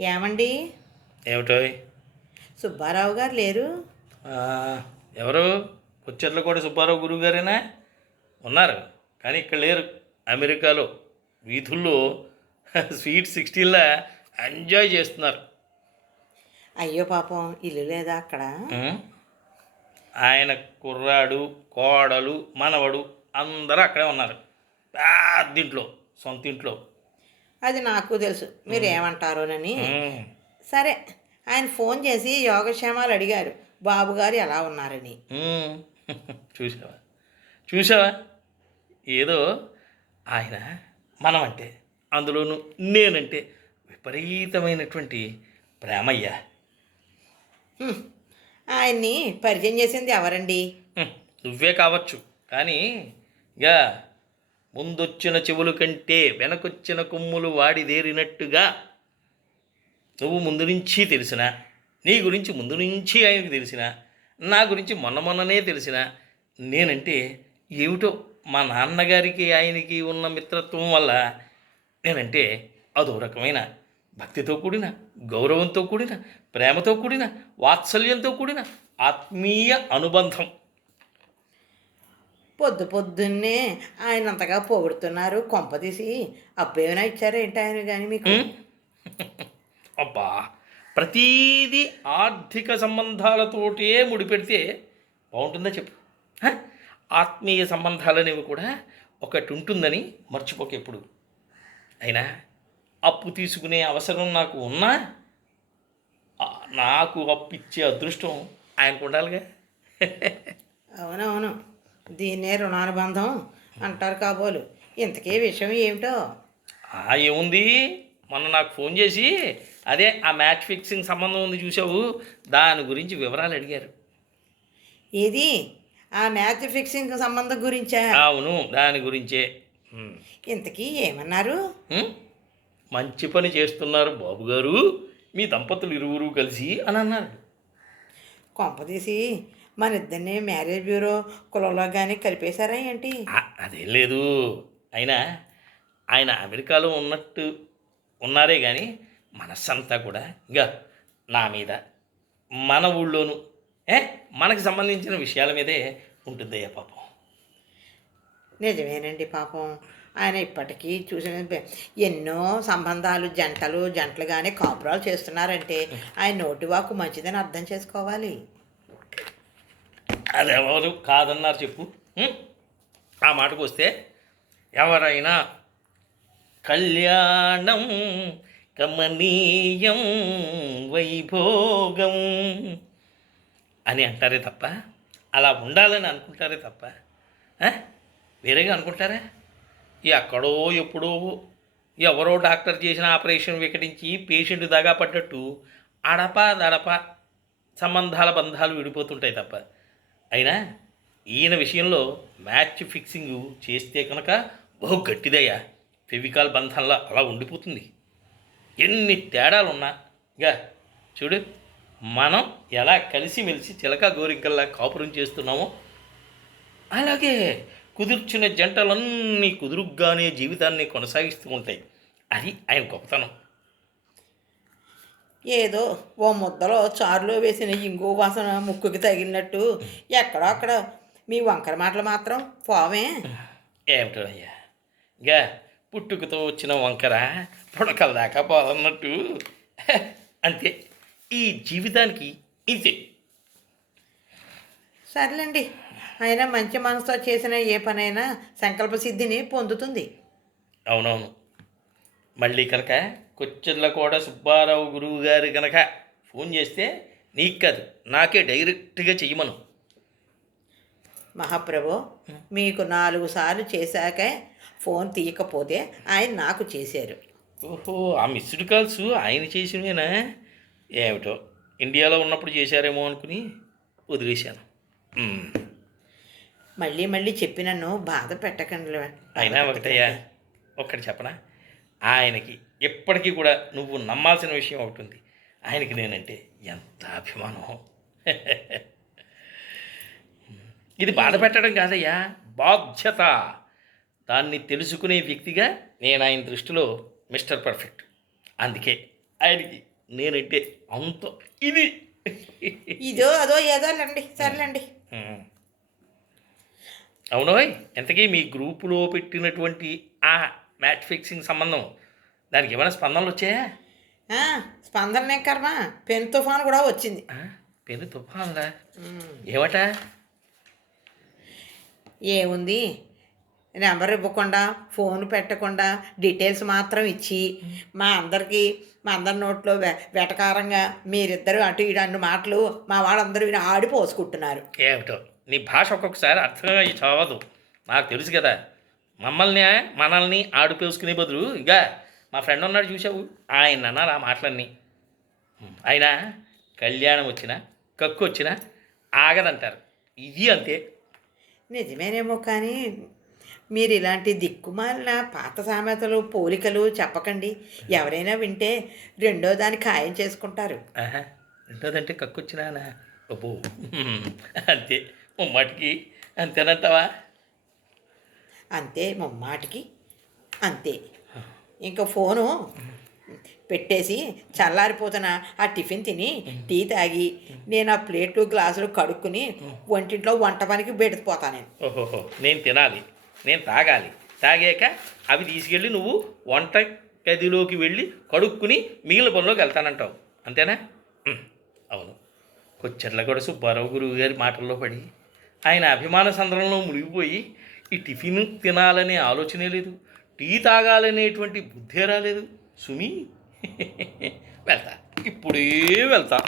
ఏమండి? ఏమిటో సుబ్బారావు గారు లేరు. ఎవరు? కూడా సుబ్బారావు గురువు గారేనా? ఉన్నారు కానీ ఇక్కడ లేరు. అమెరికాలో వీధుల్లో స్వీట్ సిక్స్టీన్లా ఎంజాయ్ చేస్తున్నారు. అయ్యో పాపం ఇల్లు లేదా అక్కడ? ఆయన కుర్రాడు కోడలు మనవడు అందరూ అక్కడే ఉన్నారు. పెద్ద ఇంట్లో సొంత ఇంట్లో అది నాకు తెలుసు. మీరు ఏమంటారోనని. సరే ఆయన ఫోన్ చేసి యోగక్షేమాలు అడిగారు. బాబు గారు ఎలా ఉన్నారని. చూసావా చూసావా ఏదో ఆయన మనమంటే అందులోనూ నేనంటే విపరీతమైనటువంటి ప్రేమయ్యా. ఆయన్ని పరిచయం చేసింది ఎవరండి? నువ్వే కావచ్చు. కానీ ఇక ముందొచ్చిన చెవుల కంటే వెనకొచ్చిన కొమ్ములు వాడిదేరినట్టుగా నువ్వు ముందు నుంచి తెలిసిన నీ గురించి ముందు నుంచి ఆయనకు తెలిసిన నా గురించి మొన్న మొన్ననే తెలిసిన నేనంటే ఏమిటో మా నాన్నగారికి ఆయనకి ఉన్న మిత్రత్వం వల్ల నేనంటే అదో రకమైన భక్తితో కూడిన గౌరవంతో కూడిన ప్రేమతో కూడిన వాత్సల్యంతో కూడిన ఆత్మీయ అనుబంధం. పొద్దు పొద్దున్నే ఆయన అంతగా పొగుడుతున్నారు. కొంపదీసి అప్పేమైనా ఇచ్చారా ఏంటి ఆయన కానీ మీకు? అబ్బా ప్రతీది ఆర్థిక సంబంధాలతోటే ముడిపెడితే బాగుంటుందా చెప్పు? ఆత్మీయ సంబంధాలనేవి కూడా ఒకటి ఉంటుందని మర్చిపోక ఎప్పుడు. అయినా అప్పు తీసుకునే అవసరం నాకు ఉన్నా నాకు అప్పు ఇచ్చే అదృష్టం ఆయనకు ఉండాలిగా. అవునవును. దీన్నే రుణానుబంధం అంటారు కాబోలు. ఇంతకీ విషయం ఏమిటో? ఆ, ఏముంది? మొన్న నాకు ఫోన్ చేసి అదే ఆ మ్యాచ్ ఫిక్సింగ్ సంబంధం ఉంది చూసావు దాని గురించి వివరాలు అడిగారు. ఏది? ఆ మ్యాచ్ ఫిక్సింగ్ సంబంధం గురించా? అవును దాని గురించే. ఇంతకీ ఏమన్నారు? మంచి పని చేస్తున్నారు బాబు గారు మీ దంపతులు ఇరువురు కలిసి అని అన్నారు. కొంపదీసి మన ఇద్దరిని మ్యారేజ్ బ్యూరో కులంలో కానీ కలిపేశారా ఏంటి? అదేం లేదు. అయినా ఆయన అమెరికాలో ఉన్నట్టు ఉన్నారే కానీ మనస్సంతా కూడా ఇంకా నా మీద మన ఊళ్ళోను ఏ? మనకు సంబంధించిన విషయాల మీదే ఉంటుందయ్యా పాపం. నిజమేనండి పాపం. ఆయన ఇప్పటికీ చూసిన ఎన్నో సంబంధాలు జంటలు జంటలుగానే కాపురాలు చేస్తున్నారంటే ఆయన నోటి వాకు మంచిదని అర్థం చేసుకోవాలి. అది ఎవరు కాదన్నారు చెప్పు. ఆ మాటకు వస్తే ఎవరైనా కళ్యాణం కమనీయం వైభోగం అని అంటారే తప్ప అలా ఉండాలని అనుకుంటారే తప్ప వేరేగా అనుకుంటారా? ఎక్కడో ఎప్పుడో ఎవరో డాక్టర్ చేసిన ఆపరేషన్ వికటించి పేషెంట్ దాగా పడ్డట్టు అడప దడప సంబంధాల బంధాలు విడిపోతుంటాయి తప్ప. అయినా ఈయన విషయంలో మ్యాచ్ ఫిక్సింగ్ చేస్తే కనుక బహు గట్టిదయ్యా. ఫెవికాల్ బంధంలా అలా ఉండిపోతుంది. ఎన్ని తేడాలున్నా ఇంకా చూడు మనం ఎలా కలిసిమెలిసి చిలక గోరింకల్లా కాపురం చేస్తున్నామో అలాగే కుదుర్చిన జంటలన్నీ కుదురుగ్గానే జీవితాన్ని కొనసాగిస్తూ ఉంటాయి. అది ఆయన గొప్పతనం. ఏదో ఓ ముద్దలో చారులో వేసిన ఇంగు వాసన ముక్కుకి తగిలినట్టు ఎక్కడో అక్కడ మీ వంకర మాటలు మాత్రం పోవే. ఏమిటో అయ్యా? ఇంకా పుట్టుకతో వచ్చిన వంకర పుడకల దాకా పోదన్నట్టు. అంతే. ఈ జీవితానికి ఇంతే సర్లేండి. అయినా మంచి మనసుతో చేసిన ఏ పనైనా సంకల్ప సిద్ధిని పొందుతుంది. అవునవును. మళ్ళీ కనుక కొచ్చెర్ల కూడా సుబ్బారావు గురువు గారు కనుక ఫోన్ చేస్తే నీకు కాదు నాకే డైరెక్ట్గా చెయ్యమను. మహాప్రభు మీకు నాలుగు సార్లు చేశాకే ఫోన్ తీయకపోతే ఆయన నాకు చేశారు. ఓహో ఆ మిస్డ్ కాల్స్ ఆయన చేసినవేనా? ఏమిటో ఇండియాలో ఉన్నప్పుడు చేశారేమో అనుకుని వదిలేశాను. మళ్ళీ మళ్ళీ చెప్పి నన్ను బాధ పెట్టకండి. అయినా ఒకటయ్యా ఒక్కటి చెప్పనా? ఆయనకి ఎప్పటికీ కూడా నువ్వు నమ్మాల్సిన విషయం ఒకటి ఉంది. ఆయనకి నేనంటే ఎంత అభిమానం? ఇది బాధ పెట్టడం కాదయ్యా. బాధ్యత. దాన్ని తెలుసుకునే వ్యక్తిగా నేను ఆయన దృష్టిలో మిస్టర్ పర్ఫెక్ట్. అందుకే ఆయనకి నేనంటే అంత ఇది. ఇదో అదో ఏదోలేండి సర్లేండి. అవునోయ్ ఎంతకీ మీ గ్రూపులో పెట్టినటువంటి ఆ మ్యాచ్ ఫిక్సింగ్ సంబంధం. దానికి ఏమైనా స్పందనలు వచ్చాయా? స్పందన కర్మ. పెన్ తుఫాన్ కూడా వచ్చింది. పెను తుఫాన్లా. ఏమట ఏముంది? నెంబర్ ఇవ్వకుండా ఫోన్ పెట్టకుండా డీటెయిల్స్ మాత్రం ఇచ్చి మా అందరికీ మా అందరి నోట్లో వె వెటకారంగా మీరిద్దరు అటు ఇటు అన్ని మాటలు మా వాళ్ళందరూ ఆడి పోసుకుంటున్నారు. ఏమిటో? నీ భాష ఒక్కొక్కసారి అర్థమై చావదు. నాకు తెలుసు కదా. మమ్మల్ని మనల్ని ఆడిపోసుకునే బదులు ఇక మా ఫ్రెండ్ ఉన్నాడు చూసావు ఆయన అన్నారు ఆ మాటలన్నీ. ఆయన కళ్యాణం వచ్చినా కక్కు వచ్చినా ఆగదంటారు. ఇది అంతే. నిజమేనేమో కానీ మీరు ఇలాంటి దిక్కుమాలిన పాత సామెతలు పోలికలు చెప్పకండి. ఎవరైనా వింటే రెండో దాన్ని ఖాయం చేసుకుంటారు. రెండోదంటే కక్కు వచ్చినానా అబ్బో అంతే. ముమ్మాటికి అంతేనంటావా? అంతే ముమ్మాటికి అంతే. ఇంకా ఫోను పెట్టేసి చల్లారిపోతున్న ఆ టిఫిన్ తిని టీ తాగి నేను ఆ ప్లేట్లు గ్లాసులు కడుక్కుని వంటింట్లో వంట పనికి బెడిపోతా నేను. ఓహోహో నేను తినాలి నేను తాగాలి. తాగాక అవి తీసుకెళ్ళి నువ్వు వంట గదిలోకి వెళ్ళి కడుక్కుని మిగిలిన పనిలోకి వెళ్తానంటావు. అంతేనా? ఉమ్, అవును. కొచ్చెర్లగూడ సుబ్బారావు గురువు గారి మాటల్లో పడి ఆయన అభిమాన సంద్రంలో మునిగిపోయి ఈ టిఫిన్ తినాలనే ఆలోచనే లేదు. టీ తాగాలనేటువంటి బుద్ధే రాలేదు. సుమి వెళ్తా. ఇప్పుడే వెళ్తా.